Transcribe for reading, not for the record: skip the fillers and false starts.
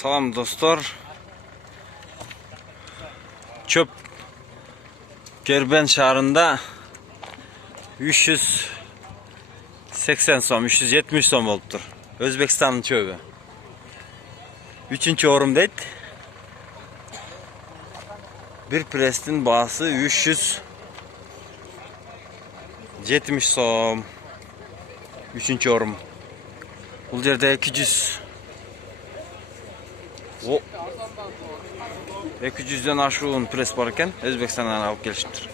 Salam dostlar. Çöp Gerben şehrinde 380 som, 370 som oluptur. Özbekistan'ın çöpü. 3. orumdaydı. Bir prestin bahası 370 som. 3. orum. Bu yerde 200. 200'den aşığın pres varken Özbekistan'dan alıp geliştir.